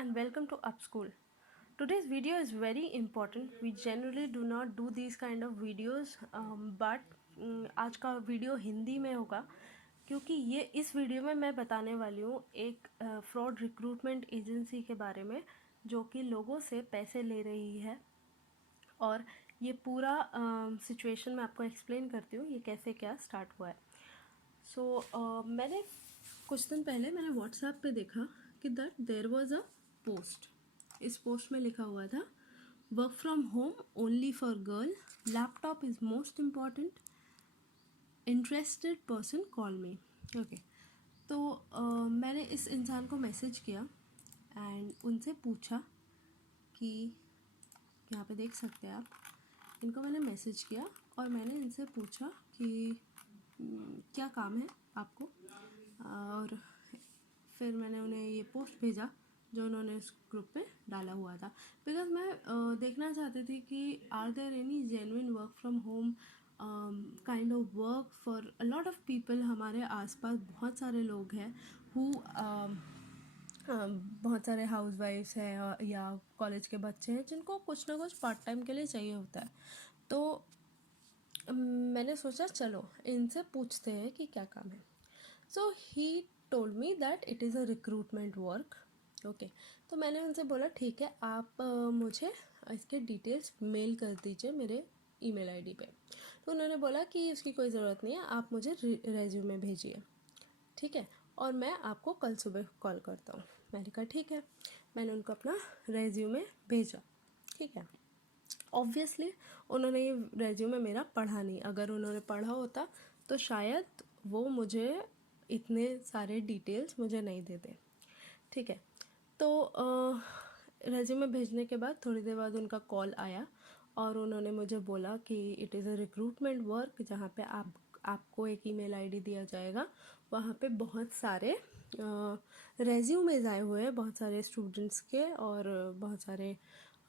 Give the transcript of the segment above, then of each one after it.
and welcome to Upschool. Today's video is very important. We generally do not do these kind of videos, but आज का video Hindi में होगा क्योंकि ये इस वीडियो में मैं बताने वाली हूँ एक फ्रॉड रिक्रूटमेंट एजेंसी के बारे में जो कि लोगों से पैसे ले रही है। और ये पूरा सिचुएशन मैं आपको एक्सप्लेन करती हूँ ये कैसे क्या स्टार्ट हुआ है। मैंने कुछ दिन पहले मैंने व्हाट्सएप पे देखा कि that there was a post. इस पोस्ट में लिखा हुआ था work from home only for girl, laptop is most important, interested person call me. Okay, तो मैंने इस इंसान को मैसेज किया एंड उनसे पूछा कि यहाँ पे देख सकते हैं आप, इनको मैंने मैसेज किया और मैंने इनसे पूछा कि क्या काम है आपको, और फिर मैंने उन्हें ये पोस्ट भेजा जो उन्होंने इस ग्रुप पे डाला हुआ था। बिकॉज मैं देखना चाहती थी कि are there any genuine work from home kind of work for a lot of people. हमारे आसपास बहुत सारे लोग हैं हु बहुत सारे हाउसवाइफ्स हैं या कॉलेज के बच्चे हैं जिनको कुछ ना कुछ पार्ट टाइम के लिए चाहिए होता है। तो मैंने सोचा चलो इनसे पूछते हैं कि क्या काम है। So he told me that it is a recruitment work. Okay, तो मैंने उनसे बोला ठीक है, आप मुझे इसके डिटेल्स मेल कर दीजिए मेरे ईमेल आईडी पे। तो उन्होंने बोला कि उसकी कोई ज़रूरत नहीं है, आप मुझे रेज्यूमे भेजिए, ठीक है, और मैं आपको कल सुबह कॉल करता हूँ। मैंने कहा ठीक है। मैंने उनको अपना रेज्यूमे भेजा, ठीक है। ऑब्वियसली उन्होंने ये रेज्यूमे मेरा पढ़ा नहीं। अगर उन्होंने पढ़ा होता तो शायद वो मुझे इतने सारे डिटेल्स मुझे नहीं देते, ठीक है। तो रेज्यूमे भेजने के बाद थोड़ी देर बाद उनका कॉल आया और उन्होंने मुझे बोला कि it is a recruitment work जहाँ पे आपको एक ईमेल आईडी दिया जाएगा, वहाँ पे बहुत सारे रेज्यूमेज आए हुए हैं, बहुत सारे स्टूडेंट्स के और बहुत सारे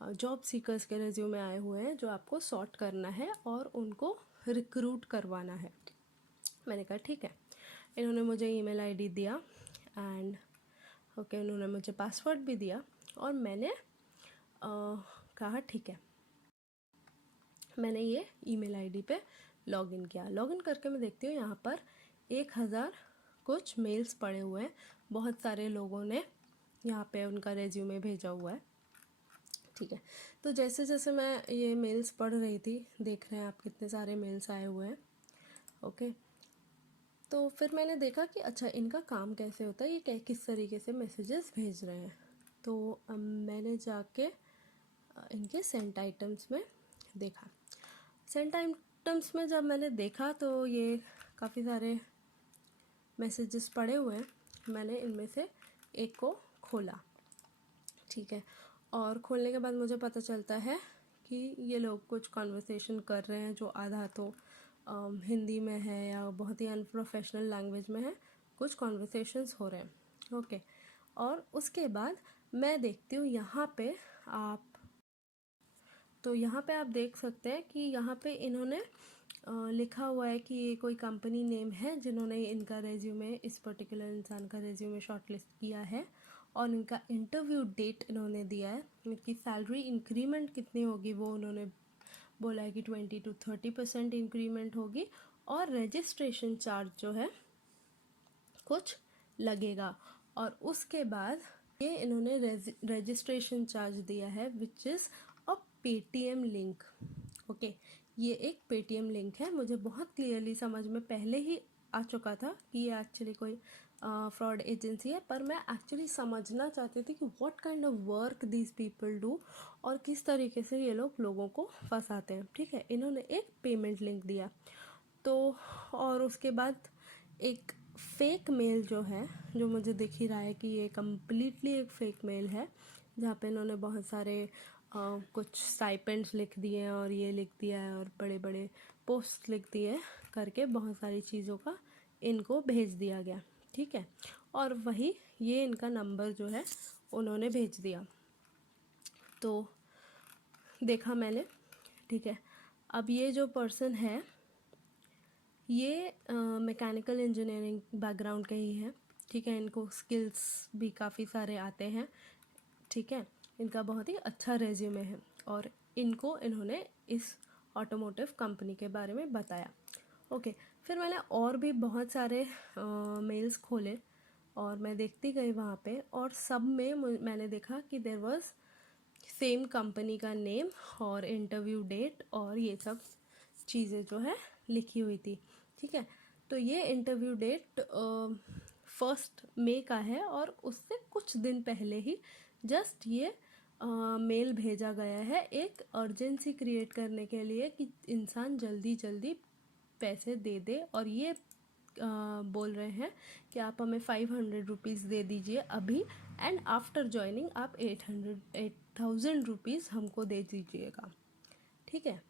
जॉब सीकर्स के रेज्यूमे आए हुए हैं जो आपको सॉर्ट करना है और उनको रिक्रूट करवाना है। मैंने कहा ठीक है। इन्होंने मुझे ईमेल आईडी दिया एंड ओके, उन्होंने मुझे पासवर्ड भी दिया और मैंने कहा ठीक है। मैंने ये ईमेल आईडी पे लॉगिन किया। लॉगिन करके मैं देखती हूँ यहाँ पर 1000 कुछ मेल्स पड़े हुए हैं। बहुत सारे लोगों ने यहाँ पे उनका रेज्यूमे भेजा हुआ है, ठीक है। तो जैसे जैसे मैं ये मेल्स पढ़ रही थी, देख रहे हैं आप कितने सारे मेल्स आए हुए हैं, ओके। तो फिर मैंने देखा कि अच्छा इनका काम कैसे होता है, ये किस तरीके से मैसेजेस भेज रहे हैं। तो मैंने जाके इनके सेंट आइटम्स में देखा। सेंट आइटम्स में जब मैंने देखा तो ये काफ़ी सारे मैसेजेस पड़े हुए हैं। मैंने इनमें से एक को खोला, ठीक है, और खोलने के बाद मुझे पता चलता है कि ये लोग कुछ कॉन्वर्सेशन कर रहे हैं जो आधा तो हिंदी में है या बहुत ही अनप्रोफेशनल लैंग्वेज में है। कुछ कॉन्वर्सेशंस हो रहे हैं, ओके। और उसके बाद मैं देखती हूँ यहाँ पे आप देख सकते हैं कि यहाँ पे इन्होंने लिखा हुआ है कि ये कोई कंपनी नेम है जिन्होंने इनका रेज्यूमे, इस पर्टिकुलर इंसान का रेज्यूमे शॉर्टलिस्ट किया है और इनका इंटरव्यू डेट इन्होंने दिया है। इनकी सैलरी इंक्रीमेंट कितनी होगी वो उन्होंने बोला है कि 20 to 30% इंक्रीमेंट होगी और रजिस्ट्रेशन चार्ज जो है कुछ लगेगा। और उसके बाद ये इन्होंने रजिस्ट्रेशन चार्ज दिया है which is a Paytm link, okay. ये एक पेटीएम लिंक है। मुझे बहुत क्लियरली समझ में पहले ही आ चुका था कि ये एक्चुअली कोई फ्रॉड एजेंसी है, पर मैं एक्चुअली समझना चाहती थी कि what kind of work these people do और किस तरीके से ये लोग लोगों को फंसाते हैं, ठीक है। इन्होंने एक पेमेंट लिंक दिया तो, और उसके बाद एक फेक मेल जो है, जो मुझे दिख ही रहा है कि ये कम्प्लीटली एक फेक मेल है, जहाँ पे इन्होंने बहुत सारे कुछ स्टाइपेंड्स लिख दिए हैं और ये लिख दिया है और बड़े बड़े पोस्ट लिख दिए करके बहुत सारी चीज़ों का इनको भेज दिया गया, ठीक है। और वही ये इनका नंबर जो है उन्होंने भेज दिया। तो देखा मैंने, ठीक है। अब ये जो पर्सन है ये मैकेनिकल इंजीनियरिंग बैकग्राउंड के ही है, ठीक है। इनको स्किल्स भी काफ़ी सारे आते हैं, ठीक है, इनका बहुत ही अच्छा रेज्यूमे है और इन्होंने इस ऑटोमोटिव कंपनी के बारे में बताया। ओके, फिर मैंने और भी बहुत सारे मेल्स खोले और मैं देखती गई वहाँ पे, और सब में मैंने देखा कि देयर वाज सेम कंपनी का नेम और इंटरव्यू डेट और ये सब चीज़ें जो है लिखी हुई थी। ठीक है, तो ये इंटरव्यू डेट 1 मई का है और उससे कुछ दिन पहले ही जस्ट ये मेल भेजा गया है एक अर्जेंसी क्रिएट करने के लिए कि इंसान जल्दी जल्दी पैसे दे दे, और ये बोल रहे हैं कि आप हमें 500 रुपीज़ दे दीजिए अभी, एंड आफ्टर ज्वाइनिंग आप 8,000 रुपीज़ हमको दे दीजिएगा। ठीक है,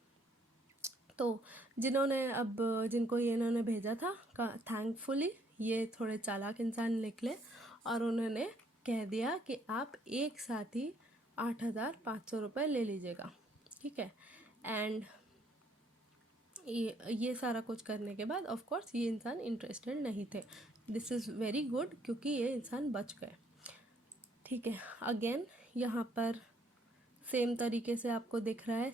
तो जिनको ये इन्होंने भेजा था, थैंकफुली ये थोड़े चालाक इंसान निकले और उन्होंने कह दिया कि आप एक साथ ही 8,500 रुपये ले लीजिएगा। ठीक है, एंड ये सारा कुछ करने के बाद ऑफ कोर्स ये इंसान इंटरेस्टेड नहीं थे। दिस इज़ वेरी गुड क्योंकि ये इंसान बच गए। ठीक है, अगेन यहाँ पर सेम तरीके से आपको दिख रहा है,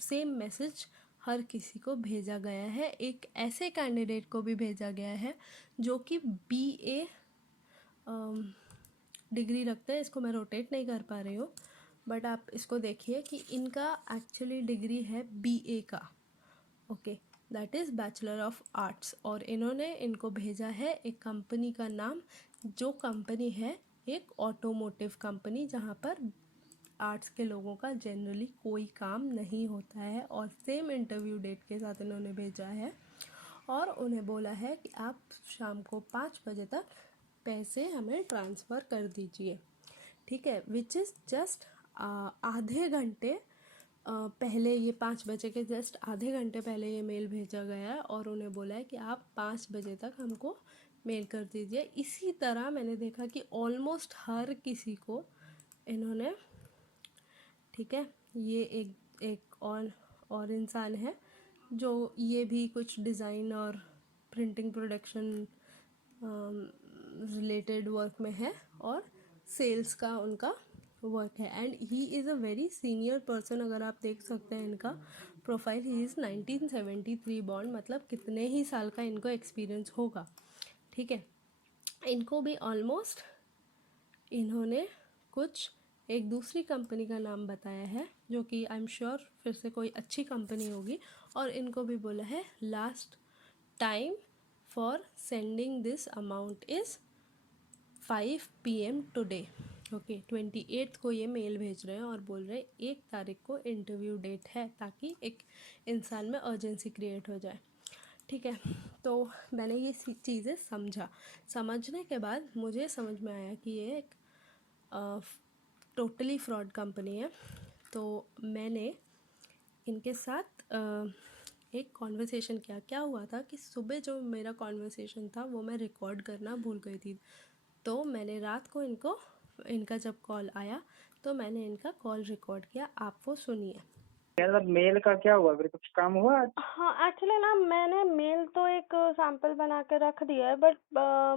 सेम मैसेज हर किसी को भेजा गया है। एक ऐसे कैंडिडेट को भी भेजा गया है जो कि BA डिग्री रखते हैं। इसको मैं रोटेट नहीं कर पा रही हूँ, बट आप इसको देखिए कि इनका एक्चुअली डिग्री है BA का। Okay, that is bachelor of arts, और इन्होंने इनको भेजा है एक कंपनी का नाम, जो कंपनी है एक ऑटोमोटिव कंपनी जहाँ पर आर्ट्स के लोगों का जनरली कोई काम नहीं होता है, और सेम इंटरव्यू डेट के साथ इन्होंने भेजा है और उन्हें बोला है कि आप शाम को 5 बजे तक पैसे हमें ट्रांसफ़र कर दीजिए। ठीक है, विच इज़ जस्ट आधे घंटे पहले, ये 5 बजे के जस्ट आधे घंटे पहले ये मेल भेजा गया है और उन्हें बोला है कि आप 5 बजे तक हमको मेल कर दीजिए। इसी तरह मैंने देखा कि ऑलमोस्ट हर किसी को इन्होंने, ठीक है, ये एक और इंसान है जो ये भी कुछ डिज़ाइन और प्रिंटिंग प्रोडक्शन रिलेटेड वर्क में है और सेल्स का उनका वर्क है, and he is a very senior person. अगर आप देख सकते हैं इनका प्रोफाइल, ही इज़ 1973 बॉर्न, मतलब कितने ही साल का इनको एक्सपीरियंस होगा। ठीक है, इनको भी ऑलमोस्ट इन्होंने कुछ एक दूसरी कंपनी का नाम बताया है जो कि आई एम श्योर फिर से कोई अच्छी कंपनी होगी, और इनको भी बोला है last time for sending this amount is 5 PM today. Okay, 28 को ये मेल भेज रहे हैं और बोल रहे हैं 1 तारीख को इंटरव्यू डेट है, ताकि एक इंसान में अर्जेंसी क्रिएट हो जाए। ठीक है, तो मैंने ये चीज़ें समझने के बाद मुझे समझ में आया कि ये एक टोटली फ्रॉड कंपनी है। तो मैंने इनके साथ एक कॉन्वर्सेशन किया। क्या हुआ था कि सुबह जो मेरा कॉन्वर्सेशन था वो मैं रिकॉर्ड करना भूल गई थी, तो मैंने रात को इनका जब कॉल आया तो मैंने इनका कॉल रिकॉर्ड किया। आप वो सुनिए। यार मेल का क्या हुआ, फिर कुछ काम हुआ? हाँ, एक्चुअली ना मैंने मेल तो एक सैंपल बना के रख दिया है, बट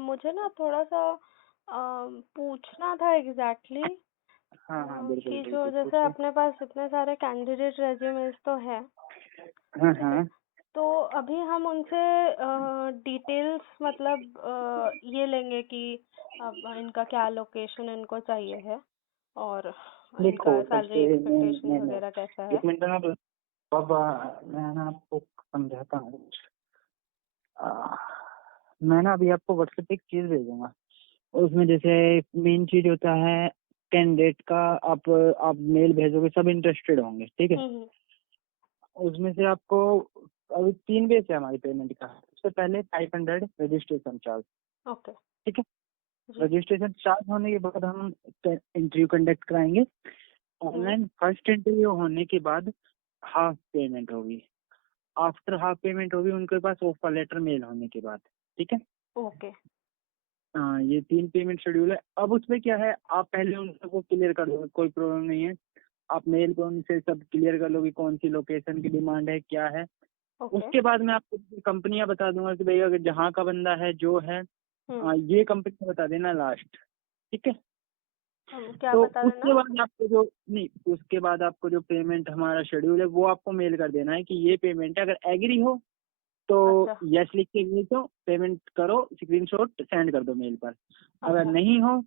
मुझे ना थोड़ा सा पूछना था एग्जैक्टली हाँ हाँ बिल्कुल कि जो बिल्कुल जैसे पूछिए। अपने पास इतने सारे कैंडिडेट रेज्यूमेस तो है, हाँ ठीक है, हाँ तो अभी हम उनसे डिटेल्स मतलब ये लेंगे कि अब इनका क्या लोकेशन इनको चाहिए है और देखो इनका सबसे सैलरी एक्सपेक्टेशंस नहीं वगैरह कैसा नहीं है। एक मिनट ना, तो अब मैं ना आपको समझाता हूँ। आ, मैं ना अभी आपको व्हाट्सएप पे एक चीज भेजूंगा, उसमें जैसे मेन चीज होता है कैंडिडेट का। आप मेल भेजोगे, सब इंटरेस्टेड होंगे, ठीक है। उसमें से आपको अभी 3 वे से हमारी पेमेंट का। सबसे पहले 500 रजिस्ट्रेशन चार्ज, ओके ठीक है। जी। रजिस्ट्रेशन चार्ज होने के बाद हम इंटरव्यू कंडक्ट कराएंगे। ऑनलाइन फर्स्ट इंटरव्यू होने के बाद हाफ पेमेंट होगी। आफ्टर हाफ पेमेंट होगी उनके पास ऑफर लेटर मेल होने के बाद, ठीक है। ओके हाँ, ये 3 पेमेंट शेड्यूल है। अब उसमें क्या है, आप पहले उन सबको क्लियर कर दोगे, कोई प्रॉब्लम नहीं है। आप मेल पे उनसे सब क्लियर कर लोगे, कौन सी लोकेशन की डिमांड है, क्या है। ओके उसके बाद मैं आपको कंपनियां बता दूंगा कि भैया अगर जहाँ का बंदा है जो है ये कंपनी बता देना लास्ट, ठीक है। क्या तो बता उसके देना? बाद आपको जो नहीं, उसके बाद आपको जो पेमेंट हमारा शेड्यूल है वो आपको मेल कर देना है कि ये पेमेंट है। अगर एग्री हो तो अच्छा, यस लिख के भेज दो, पेमेंट करो, स्क्रीनशॉट सेंड कर दो मेल पर। अगर अच्छा, नहीं हो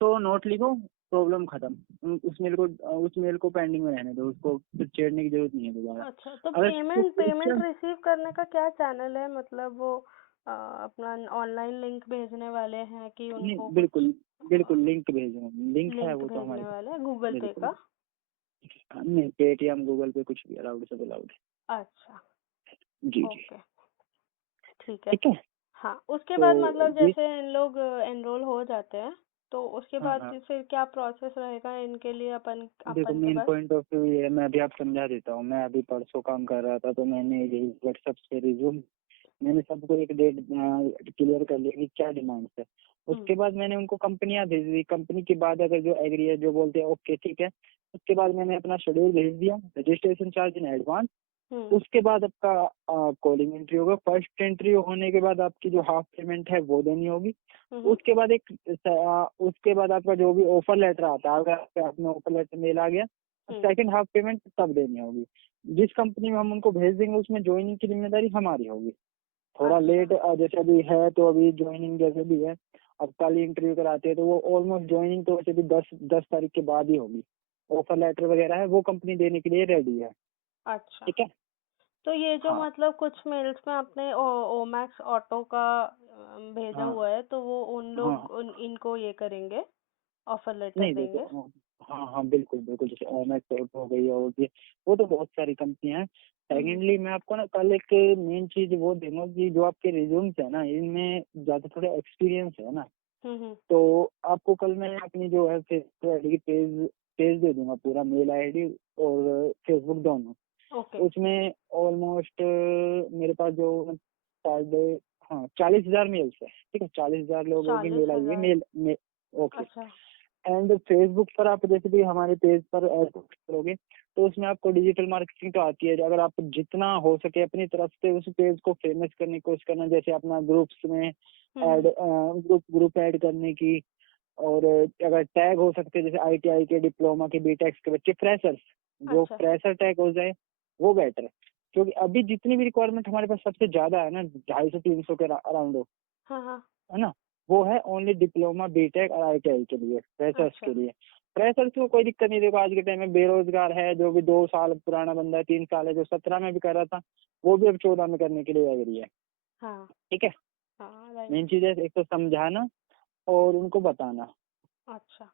तो नोट लिखो, प्रॉब्लम खत्म। उस मेल को पेंडिंग में रहने दो, उसको फिर छेड़ने की जरूरत नहीं है दोबारा। अच्छा। तो अगर कुछ पेमेंट पेमेंट क्वेश्चन, रिसीव करने का क्या चैनल है? मतलब वो अपना ऑनलाइन लिंक भेजने वाले हैं कि नहीं उनको कुछ बिल्कुल बिल्कुल लिंक भेजना, लिंक है लिंक वो तो हमारे भेजने पास। वाले हैं गूगल पे बिल्कुल, का? नहीं पेटीएम गूगल पे कुछ भी अलाउड, सब अलाउड अच्छा, है। जी जी। ओके, ठीक है। ठीक है। हाँ, उसके तो बाद मतलब ये, जैसे इन लोग एनरोल हो जाते हैं, तो उसके हाँ बाद हाँ, फिर क्या प्रोसेस रहेगा इनके लिए अपन देखो अपन के main pass? Point of view ये है, मैं अभी आप समझा देता हूँ। मैं अभी परसों काम कर रहा था, तो मैंने यही व्हाट्सएप से रिज्यूम, मैंने सबको एक डेट क्लियर कर लिया कि क्या डिमांड है। हम्म, उसके बाद मैंने उनको कंपनियां भेज दी। कंपनी के बाद अगर जो एग्री है, जो बोलते हैं ओके ठीक है, उसके बाद मैंने अपना शेड्यूल भेज दिया, रजिस्ट्रेशन चार्ज इन एडवांस। हम्म, उसके बाद आपका कॉलिंग एंट्री होगा। फर्स्ट एंट्री होने के बाद आपकी जो हाफ पेमेंट है वो देनी होगी। हम्म, उसके बाद उसके बाद आपका जो भी ऑफर लेटर आता है, अगर आपके हाथ में ऑफर लेटर मेल आ गया, हम्म। सेकंड हाफ पेमेंट तब देनी होगी। जिस कंपनी में हम उनको भेज देंगे उसमें ज्वाइनिंग की जिम्मेदारी हमारी होगी। थोड़ा अच्छा, लेट जैसे अभी है, तो अभी ज्वाइनिंग जैसे भी है, अब कल इंटरव्यू कराते हैं तो वो ऑलमोस्ट ज्वाइनिंग तो वैसे भी 10 तारीख के बाद ही होगी। ऑफर लेटर वगैरह है वो कंपनी देने के लिए रेडी है। अच्छा। ठीक है। तो ये जो हाँ मतलब कुछ मेल्स में आपने ओमैक्स ऑटो का भेजा हाँ हुआ है, तो वो उन हाँ। लोग इनको ये करेंगे, ऑफर लेटर नहीं देखो, देंगे? हाँ हाँ बिल्कुल बिल्कुल, जैसे ओमेक्स हो गई और ये, वो तो बहुत सारी कंपनियां हैं। हम्म, सेकेंडली मैं आपको ना कल एक मेन चीज वो दूंगा कि जो आपके रिज्यूम्स है ना, इनमें ज्यादा थोड़ा एक्सपीरियंस है ना, हम्म। तो आपको कल मैं अपनी जो है फेसबुक आईडी की पेज पेज दे दूंगा, पूरा मेल आईडी और फेसबुक दोनों। ओके। उसमें ऑलमोस्ट मेरे पास जो साढ़े, हाँ 40,000 मेल्स है। ठीक है, 40,000 लोगों की चालीस मेल आई है, हजार मेल। ओके। अच्छा। एंड फेसबुक पर आप जैसे भी हमारे पेज पर ऐड करोगे, तो उसमें आपको डिजिटल मार्केटिंग तो आती है। अगर आप जितना हो सके अपनी तरफ से उस पेज को फेमस करने की कोशिश करना, जैसे अपना ग्रुप्स में हम्म, ऐड, ग्रुप ऐड करने की। और अगर टैग हो सकते हैं, जैसे आईटीआई के, डिप्लोमा के, बीटेक्स के बच्चे, फ्रेशर्स, जो अच्छा। फ्रेशर टैग हो जाए वो बेटर है। क्योंकि अभी जितनी भी रिक्वायरमेंट हमारे पास सबसे ज्यादा है ना, 250-300 के अराउंड हो, हाँ, हाँ। है ना, वो है ओनली डिप्लोमा, बीटेक और आईटीआई के लिए, फ्रेशर्स अच्छा, के लिए। फ्रेशर्स को कोई दिक्कत नहीं। देखो आज के टाइम में बेरोजगार है, जो भी 2 साल पुराना बंदा है, 3 साल है, जो 17 में भी कर रहा था, वो भी अब 14 में करने के लिए एग्री है। हाँ, ठीक है। हाँ, राइट। मेन चीज है एक तो समझाना और उनको बताना। अच्छा,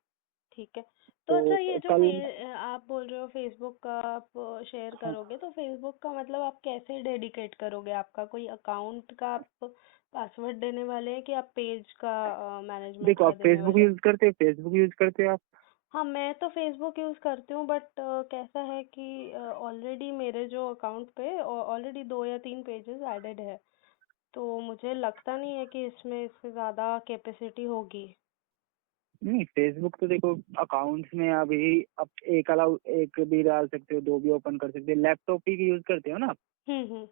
ठीक है। तो अच्छा, तो ये जो कल, आप बोल रहे हो फेसबुक का आप शेयर हाँ करोगे, तो फेसबुक का मतलब आप कैसे डेडिकेट करोगे? आपका कोई अकाउंट का आप पासवर्ड देने वाले हैं कि आप पेज का मैनेजमेंट देखो का आप देने फेसबुक वाले हैं? यूज करते हो, फेसबुक यूज करते हो आप? हाँ, मैं तो फेसबुक यूज़ करती हूँ, बट कैसा है कि ऑलरेडी मेरे जो अकाउंट पे ऑलरेडी 2 या 3 पेजेस एडेड है, तो मुझे लगता नहीं है कि इसमें इससे ज़्यादा कैपेसिटी होगी। नहीं फेसबुक तो देखो अकाउंट्स में अभी आप एक भी डाल सकते हो, दो भी ओपन कर सकते हो। लैपटॉप ही यूज करते हो ना आप? हम्म।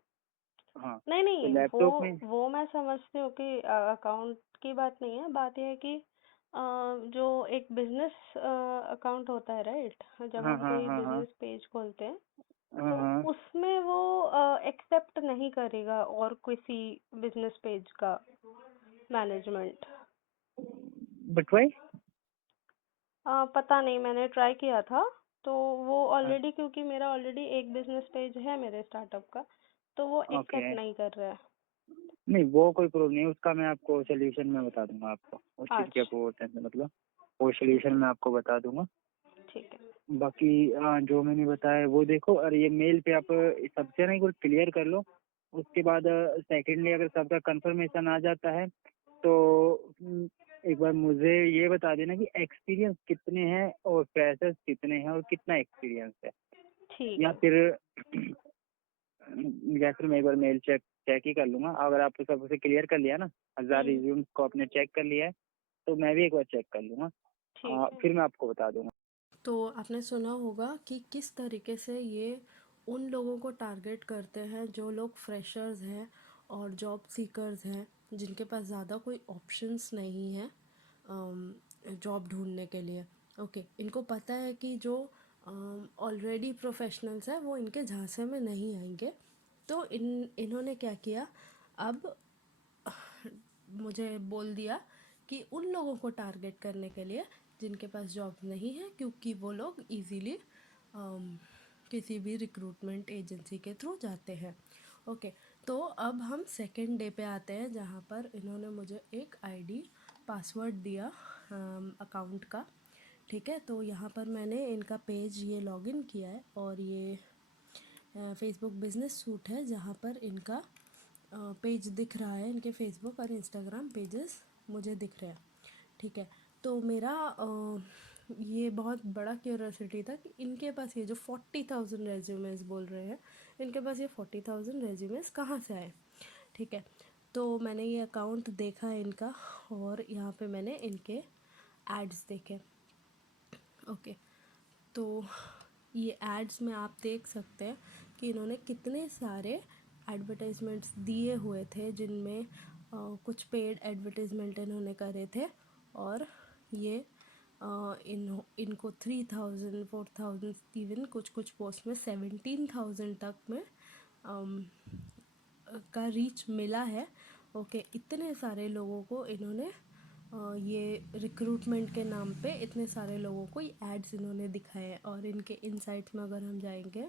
हाँ। नहीं, तो नहीं, लैपटॉप में, वो मैं समझती हूँ कि अकाउंट की बात नहीं है। बात यह है कि जो एक बिजनेस अकाउंट होता है, राइट? जब हाँ हम हाँ कोई हाँ हाँ बिजनेस पेज खोलते हैं, हाँ तो हाँ। उसमें वो एक्सेप्ट नहीं करेगा और किसी बिजनेस पेज का मैनेजमेंट। But why? पता नहीं, मैंने ट्राई किया था, तो वो ऑलरेडी, क्योंकि मेरा ऑलरेडी एक बिजनेस पेज है मेरे स्टार्टअप का, तो वो ओके। एक्सेप्ट नहीं कर रहा है। नहीं वो कोई प्रॉब्लम नहीं, उसका मैं आपको सोल्यूशन में बता दूंगा आपको, उस चीज़ की अच्छा, आपको टेंशन मतलब, वो सोल्यूशन मैं आपको बता दूंगा। ठीक है। बाकी जो मैंने बताया वो देखो, और ये मेल पे आप सबसे ना एक बार क्लियर कर लो। उसके बाद सेकेंडली अगर सबका कंफर्मेशन आ जाता है तो एक बार मुझे ये बता देना कि एक्सपीरियंस कितने हैं और फ्रेशर्स कितने हैं और कितना एक्सपीरियंस है। ठीक या है। फिर या फिर मैं एक बार मेल चेक चेक ही कर लूंगा। अगर आपने सब उसे क्लियर कर लिया ना, 1000 हम्म, रिज्यूम्स को आपने चेक कर लिया है, तो मैं भी एक बार चेक कर लूंगा। ठीक है। फिर मैं आपको बता दूंगा। तो आपने सुना होगा कि किस तरीके से ये उन लोगों को टारगेट करते हैं जो लोग फ्रेशर्स हैं और जॉब सीकर्स हैं, जिनके पास ज़्यादा कोई ऑप्शंस नहीं है जॉब ढूंढने के लिए। ओके, इनको पता है कि जो ऑलरेडी प्रोफेशनल्स हैं वो इनके झांसे में नहीं आएंगे, तो इन्होंने क्या किया, अब मुझे बोल दिया कि उन लोगों को टारगेट करने के लिए जिनके पास जॉब नहीं है, क्योंकि वो लोग इजीली किसी भी रिक्रूटमेंट एजेंसी के थ्रू जाते हैं। ओके, तो अब हम सेकेंड डे पे आते हैं, जहाँ पर इन्होंने मुझे एक आईडी पासवर्ड दिया अकाउंट का। ठीक है, तो यहाँ पर मैंने इनका पेज ये लॉगिन किया है, और ये फेसबुक बिजनेस सूट है, जहाँ पर इनका पेज दिख रहा है, इनके फेसबुक और इंस्टाग्राम पेजेस मुझे दिख रहे हैं। ठीक है, तो मेरा ये बहुत बड़ा क्यूरियोसिटी था कि इनके पास ये जो 40,000 रेज्यूमेस बोल रहे हैं, इनके पास ये 40,000 रेज्यूमेस कहाँ से आए। ठीक है, तो मैंने ये अकाउंट देखा है इनका, और यहाँ पे मैंने इनके एड्स देखे। ओके, तो ये एड्स में आप देख सकते हैं कि इन्होंने कितने सारे एडवर्टाइजमेंट्स दिए हुए थे, जिनमें कुछ पेड एडवर्टाइजमेंट इन्होंने करे थे, और ये इनको 3,000 4,000 इवन कुछ कुछ पोस्ट में 17,000 तक में का रीच मिला है। ओके, इतने सारे लोगों को इन्होंने ये रिक्रूटमेंट के नाम पे इतने सारे लोगों को ये एड्स इन्होंने दिखाए हैं। और इनके इनसाइट्स में अगर हम जाएंगे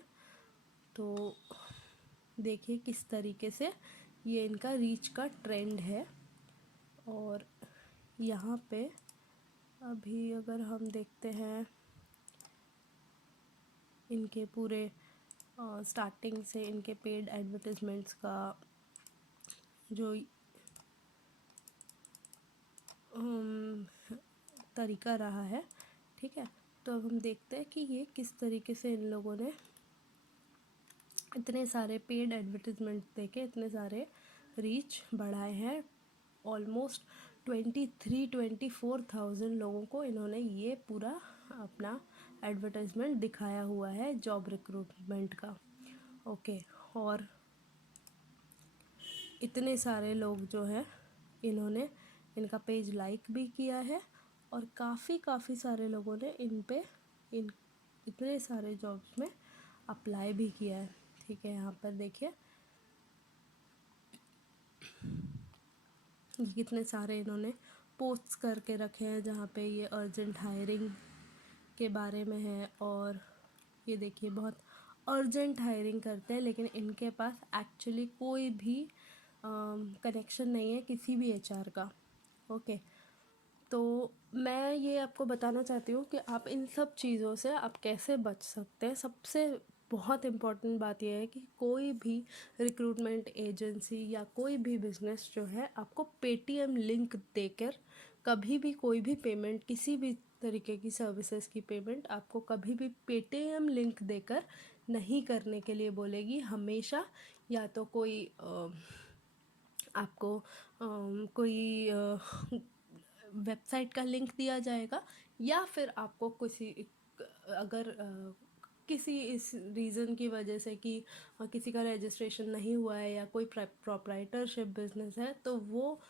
तो देखिए किस तरीके से ये इनका रीच का ट्रेंड है। और यहाँ पे अभी अगर हम देखते हैं इनके पूरे स्टार्टिंग से इनके पेड एडवर्टाइजमेंट्स का जो तरीका रहा है। ठीक है, तो अब हम देखते हैं कि ये किस तरीके से इन लोगों ने इतने सारे पेड एडवर्टाइजमेंट देके इतने सारे रीच बढ़ाए हैं। ऑलमोस्ट 23-24,000 लोगों को इन्होंने ये पूरा अपना एडवर्टाइजमेंट दिखाया हुआ है जॉब रिक्रूटमेंट का। ओके, और इतने सारे लोग जो हैं इन्होंने इनका पेज लाइक भी किया है, और काफ़ी सारे लोगों ने इन इतने सारे जॉब्स में अप्लाई भी किया है। ठीक है, यहाँ पर देखिए ये कितने सारे इन्होंने पोस्ट्स करके रखे हैं, जहाँ पे ये अर्जेंट हायरिंग के बारे में है। और ये देखिए बहुत अर्जेंट हायरिंग करते हैं, लेकिन इनके पास एक्चुअली कोई भी कनेक्शन नहीं है किसी भी एचआर का। ओके, तो मैं ये आपको बताना चाहती हूँ कि आप इन सब चीज़ों से आप कैसे बच सकते हैं। सबसे बहुत इम्पॉर्टेंट बात यह है कि कोई भी रिक्रूटमेंट एजेंसी या कोई भी बिज़नेस जो है आपको पेटीएम लिंक देकर कभी भी कोई भी पेमेंट, किसी भी तरीके की सर्विसेज की पेमेंट आपको कभी भी पेटीएम लिंक देकर नहीं करने के लिए बोलेगी। हमेशा या तो कोई आपको कोई वेबसाइट का लिंक दिया जाएगा, या फिर आपको किसी अगर किसी इस रीज़न की वजह से कि किसी का रजिस्ट्रेशन नहीं हुआ है या कोई प्रोप्राइटरशिप बिजनेस है, तो वो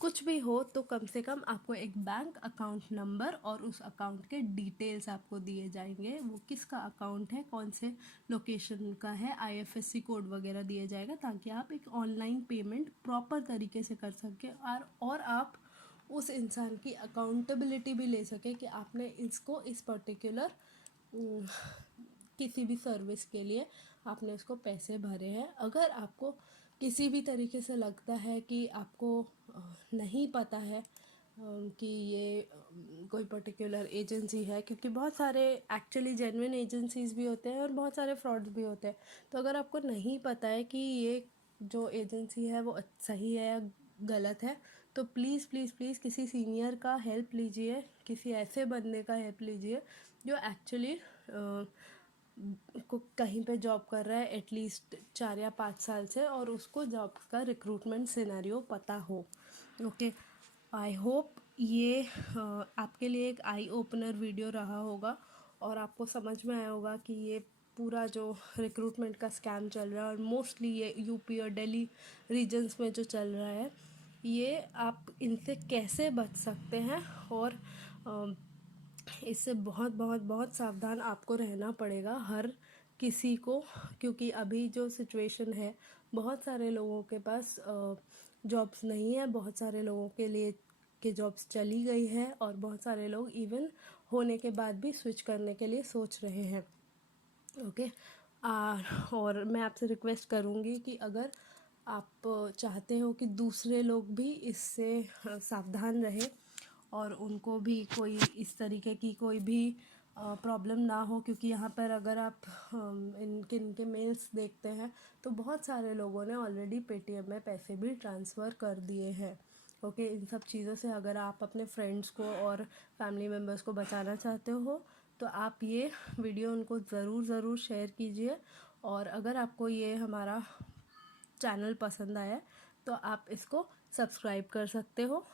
कुछ भी हो तो कम से कम आपको एक बैंक अकाउंट नंबर और उस अकाउंट के डिटेल्स आपको दिए जाएंगे। वो किसका अकाउंट है, कौन से लोकेशन का है, आईएफएससी कोड वगैरह दिया जाएगा, ताकि आप एक ऑनलाइन पेमेंट प्रॉपर तरीके से कर सकें, और आप उस इंसान की अकाउंटेबिलिटी भी ले सके कि आपने इसको इस पर्टिकुलर किसी भी सर्विस के लिए आपने उसको पैसे भरे हैं। अगर आपको किसी भी तरीके से लगता है कि आपको नहीं पता है कि ये कोई पर्टिकुलर एजेंसी है, क्योंकि बहुत सारे एक्चुअली जेन्युइन एजेंसीज भी होते हैं और बहुत सारे फ्रॉड्स भी होते हैं। तो अगर आपको नहीं पता है कि ये जो एजेंसी है वो सही है या गलत है, तो प्लीज़ प्लीज़ प्लीज़ किसी सीनियर का हेल्प लीजिए, किसी ऐसे बंदे का हेल्प लीजिए जो एक्चुअली को कहीं पे जॉब कर रहा है एटलीस्ट 4 या 5 साल से, और उसको जॉब का रिक्रूटमेंट सिनेरियो पता हो। ओके, आई होप ये आपके लिए एक आई ओपनर वीडियो रहा होगा, और आपको समझ में आया होगा कि ये पूरा जो रिक्रूटमेंट का स्कैम चल रहा है, और मोस्टली ये यूपी और दिल्ली रीजन्स में जो चल रहा है, ये आप इनसे कैसे बच सकते हैं। और इससे बहुत बहुत बहुत सावधान आपको रहना पड़ेगा हर किसी को, क्योंकि अभी जो सिचुएशन है बहुत सारे लोगों के पास जॉब्स नहीं है, बहुत सारे लोगों के लिए के जॉब्स चली गई है और बहुत सारे लोग इवन होने के बाद भी स्विच करने के लिए सोच रहे हैं। ओके। और मैं आपसे रिक्वेस्ट करूँगी कि अगर आप चाहते हो कि दूसरे लोग भी इससे सावधान रहे और उनको भी कोई इस तरीके की कोई भी प्रॉब्लम ना हो, क्योंकि यहाँ पर अगर आप इनके मेल्स देखते हैं तो बहुत सारे लोगों ने ऑलरेडी पेटीएम में पैसे भी ट्रांसफ़र कर दिए हैं। ओके। इन सब चीज़ों से अगर आप अपने फ्रेंड्स को और फैमिली मेम्बर्स को बचाना चाहते हो तो आप ये वीडियो उनको ज़रूर शेयर कीजिए। और अगर आपको ये हमारा चैनल पसंद आया तो आप इसको सब्सक्राइब कर सकते हो।